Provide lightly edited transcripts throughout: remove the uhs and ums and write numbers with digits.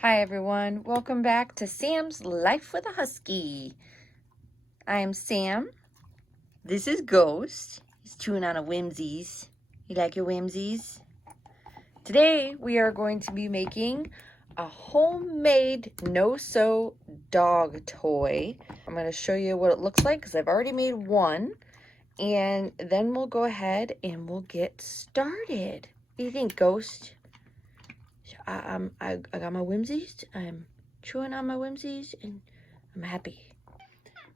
Hi everyone, welcome back to Sam's Life with a Husky. I am Sam. This is Ghost. He's chewing on a whimsies. You like your whimsies? Today we are going to be making a homemade no-sew dog toy. I'm going to show you what it looks like because I've already made one. And then we'll go ahead and we'll get started. What do you think, Ghost? I got my whimsies. I'm chewing on my whimsies and I'm happy.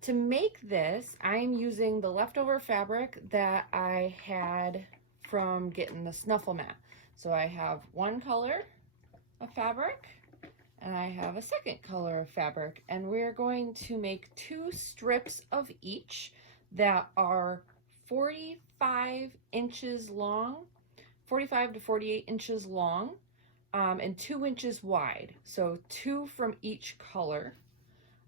To make this, I'm using the leftover fabric that I had from getting the snuffle mat. So I have one color of fabric and I have a second color of fabric, and we're going to make 2 strips of each that are 45 inches long, 45 to 48 inches long. And 2 inches wide, so 2 from each color.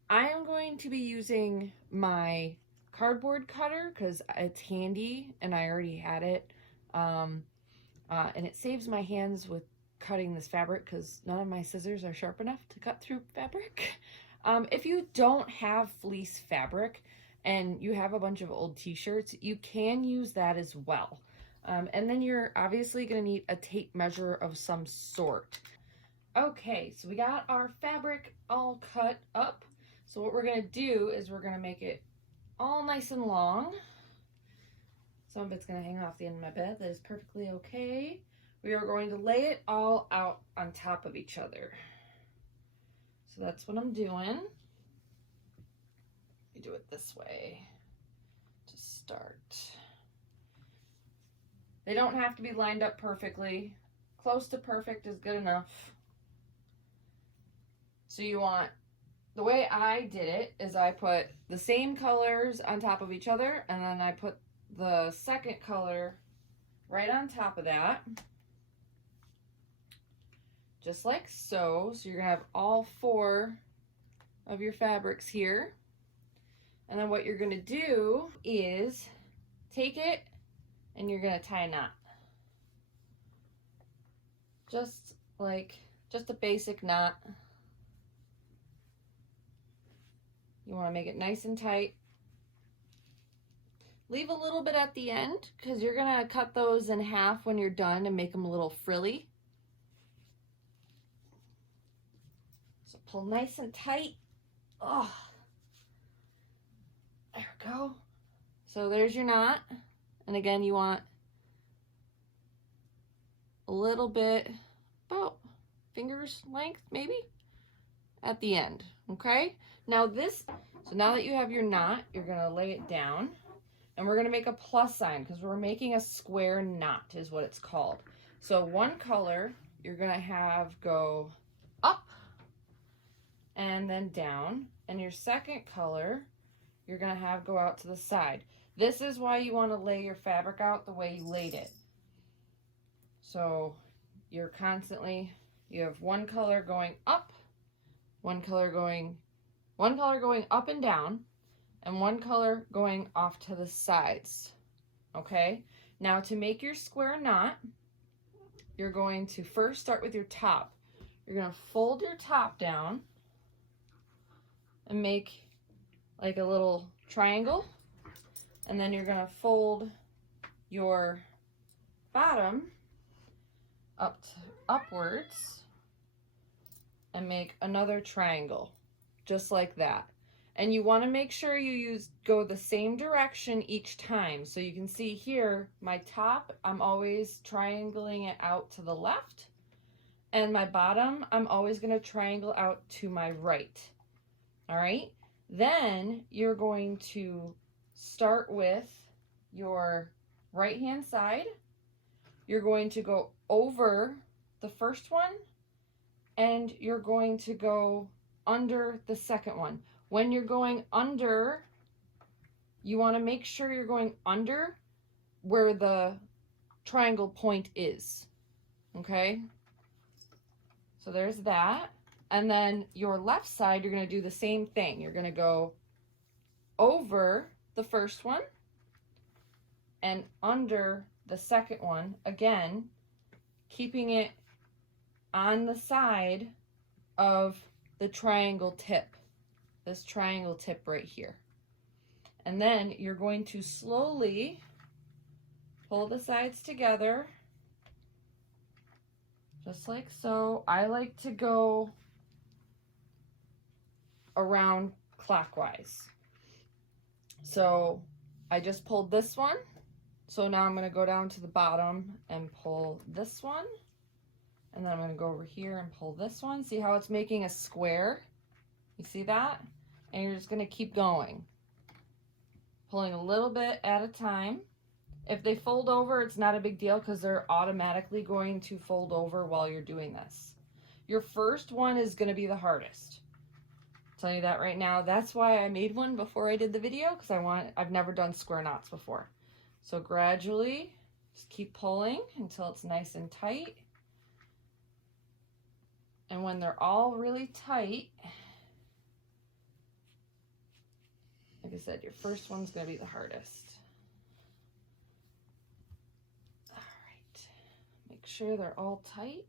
I am going to be using my cardboard cutter because it's handy and I already had it, and it saves my hands with cutting this fabric because none of my scissors are sharp enough to cut through fabric. If you don't have fleece fabric and you have a bunch of old t-shirts, you can use that as well. And then you're obviously going to need a tape measure of some sort. Okay, so we got our fabric all cut up. So what we're going to do is we're going to make it all nice and long. Some of it's going to hang off the end of my bed. That is perfectly okay. We are going to lay it all out on top of each other. So that's what I'm doing. We do it this way to start. They don't have to be lined up perfectly. Close to perfect is good enough. So you want, the way I did it is I put the same colors on top of each other, and then I put the second color right on top of that. Just like so. So you're gonna have all 4 of your fabrics here. And then what you're gonna do is take it and you're gonna tie a knot. Just a basic knot. You wanna make it nice and tight. Leave a little bit at the end because you're gonna cut those in half when you're done and make them a little frilly. So pull nice and tight. Oh, there we go. So there's your knot. And again, you want a little bit, about fingers length maybe, at the end, okay? Now now that you have your knot, you're gonna lay it down and we're gonna make a plus sign because we're making a square knot is what it's called. So one color you're gonna have go up and then down, and your second color you're gonna have go out to the side. This is why you wanna lay your fabric out the way you laid it. So you're constantly, you have one color going up, one color going up and down, and one color going off to the sides. Okay? Now to make your square knot, you're going to first start with your top. You're going to fold your top down and make like a little triangle, and then you're going to fold your bottom upwards and make another triangle just like that. And you want to make sure you go the same direction each time. So you can see here, my top, I'm always triangling it out to the left, and my bottom, I'm always going to triangle out to my right. All right, then you're going to start with your right hand side. You're going to go over the first one and you're going to go under the second one. When you're going under, you want to make sure you're going under where the triangle point is. Okay? So there's that. And then your left side, you're going to do the same thing. You're going to go over the first one and under the second one, again, keeping it on the side of the triangle tip, this triangle tip right here. And then you're going to slowly pull the sides together, just like so. I like to go around clockwise. So I just pulled this one. So now I'm going to go down to the bottom and pull this one. And then I'm going to go over here and pull this one. See how it's making a square? You see that? And you're just going to keep going, pulling a little bit at a time. If they fold over, it's not a big deal because they're automatically going to fold over while you're doing this. Your first one is going to be the hardest. I'll tell you that right now. That's why I made one before I did the video, because I've never done square knots before. So gradually, just keep pulling until it's nice and tight. And when they're all really tight, like I said, your first one's going to be the hardest. All right. Make sure they're all tight.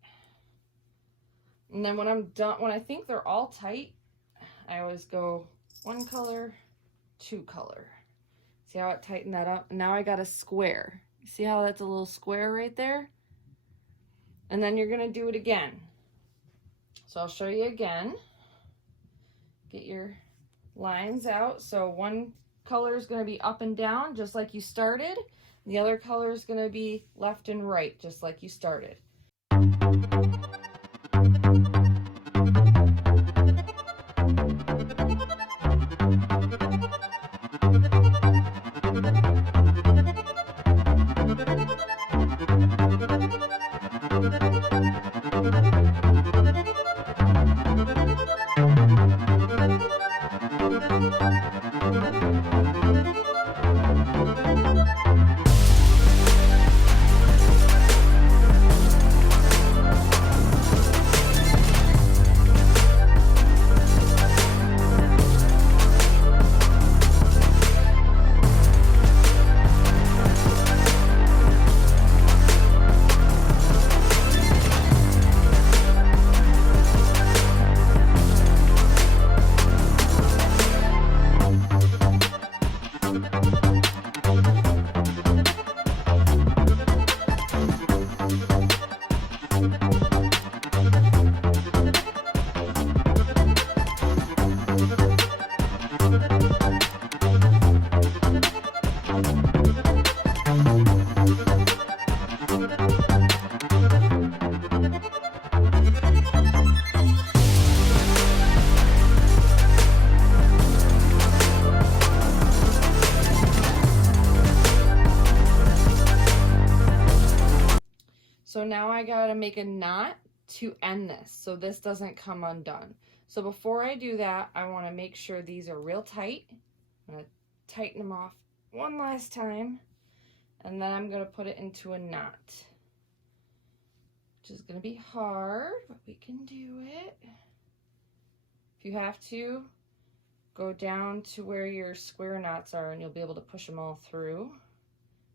And then when I'm done, when I think they're all tight, I always go one color, two color. See how it tightened that up? Now I got a square. See how that's a little square right there? And then you're going to do it again. So I'll show you again. Get your lines out. So one color is going to be up and down, just like you started. The other color is going to be left and right, just like you started. So now I gotta make a knot to end this so this doesn't come undone. So before I do that, I want to make sure these are real tight. I'm going to tighten them off one last time, and then I'm going to put it into a knot, which is going to be hard, but we can do it. If you have to, go down to where your square knots are and you'll be able to push them all through.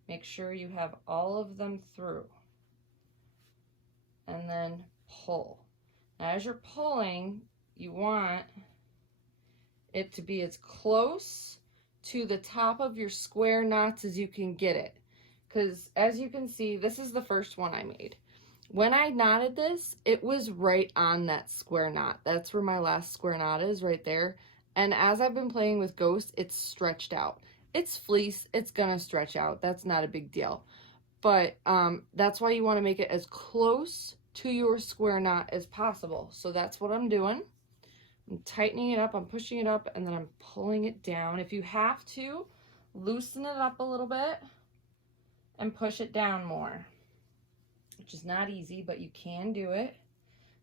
Make sure you have all of them through. And then pull. Now as you're pulling, you want it to be as close to the top of your square knots as you can get it. Because as you can see, this is the first one I made. When I knotted this, it was right on that square knot. That's where my last square knot is, right there. And as I've been playing with Ghost, it's stretched out. It's fleece, it's gonna stretch out. That's not a big deal. But that's why you want to make it as close to your square knot as possible. So that's what I'm doing. I'm tightening it up, I'm pushing it up, and then I'm pulling it down. If you have to, loosen it up a little bit and push it down more, which is not easy, but you can do it.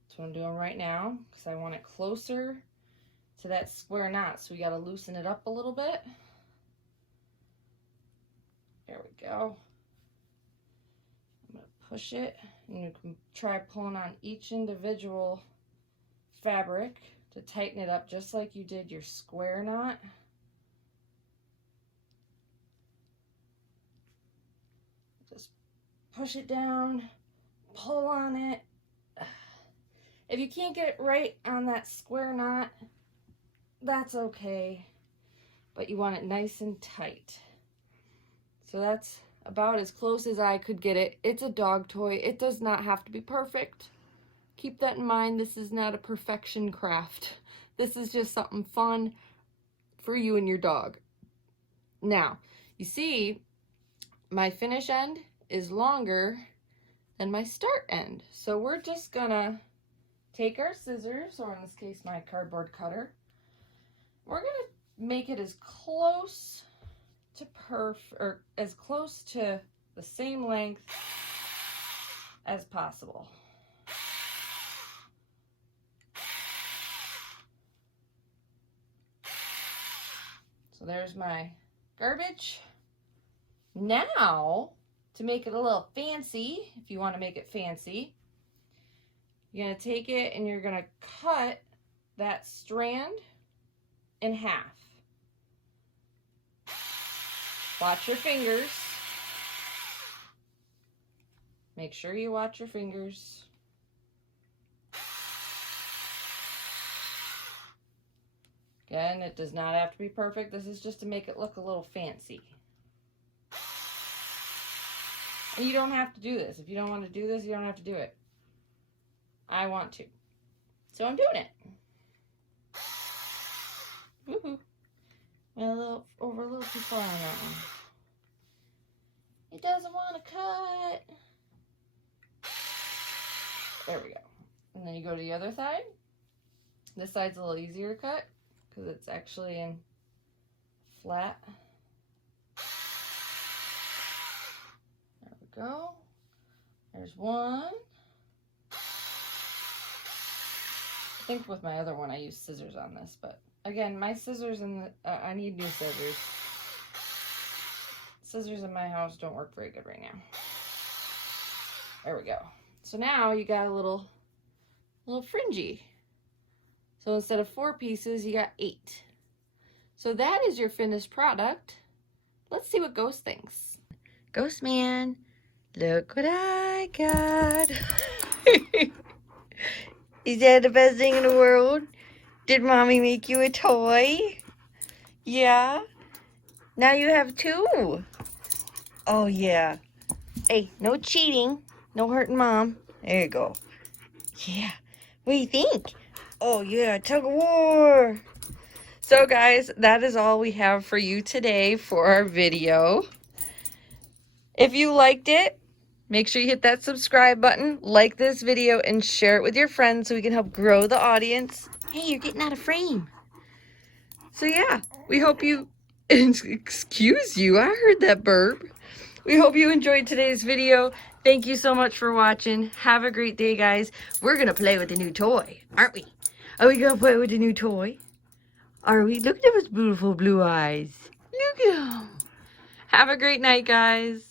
That's what I'm doing right now because I want it closer to that square knot. So we got to loosen it up a little bit. There we go. Push it, and you can try pulling on each individual fabric to tighten it up just like you did your square knot. Just push it down, pull on it, If you can't get it right on that square knot, that's okay, but you want it nice and tight. So that's about as close as I could get it. It's a dog toy. It does not have to be perfect. Keep that in mind. This is not a perfection craft. This is just something fun for you and your dog. Now, you see, my finish end is longer than my start end. So we're just gonna take our scissors, or in this case, my cardboard cutter. We're gonna make it as close to or as close to the same length as possible. So there's my garbage. Now, to make it a little fancy, if you want to make it fancy, you're going to take it and you're going to cut that strand in half. Watch your fingers. Make sure you watch your fingers. Again, it does not have to be perfect. This is just to make it look a little fancy. And you don't have to do this. If you don't want to do this, you don't have to do it. I want to. So I'm doing it. Woohoo. Went over a little too far on that one. It doesn't want to cut. There we go. And then you go to the other side. This side's a little easier to cut because it's actually in flat. There we go. There's one. I think with my other one I used scissors on this, but again, my scissors and I need new scissors. Scissors in my house don't work very good right now. There we go. So now you got a little fringy. So instead of 4 pieces, you got 8. So that is your finished product. Let's see what Ghost thinks. Ghost man, look what I got. Is that the best thing in the world? Did mommy make you a toy? Yeah? Now you have 2. Oh yeah. Hey, no cheating. No hurting mom. There you go. Yeah. What do you think? Oh yeah, tug of war. So guys, that is all we have for you today for our video. If you liked it, make sure you hit that subscribe button, like this video, and share it with your friends so we can help grow the audience. Hey, you're getting out of frame. So yeah, we hope you, excuse you, I heard that burp. We hope you enjoyed today's video. Thank you so much for watching. Have a great day, guys. We're going to play with the new toy, aren't we? Are we going to play with the new toy? Are we? Look at those beautiful blue eyes. Look at them. Have a great night, guys.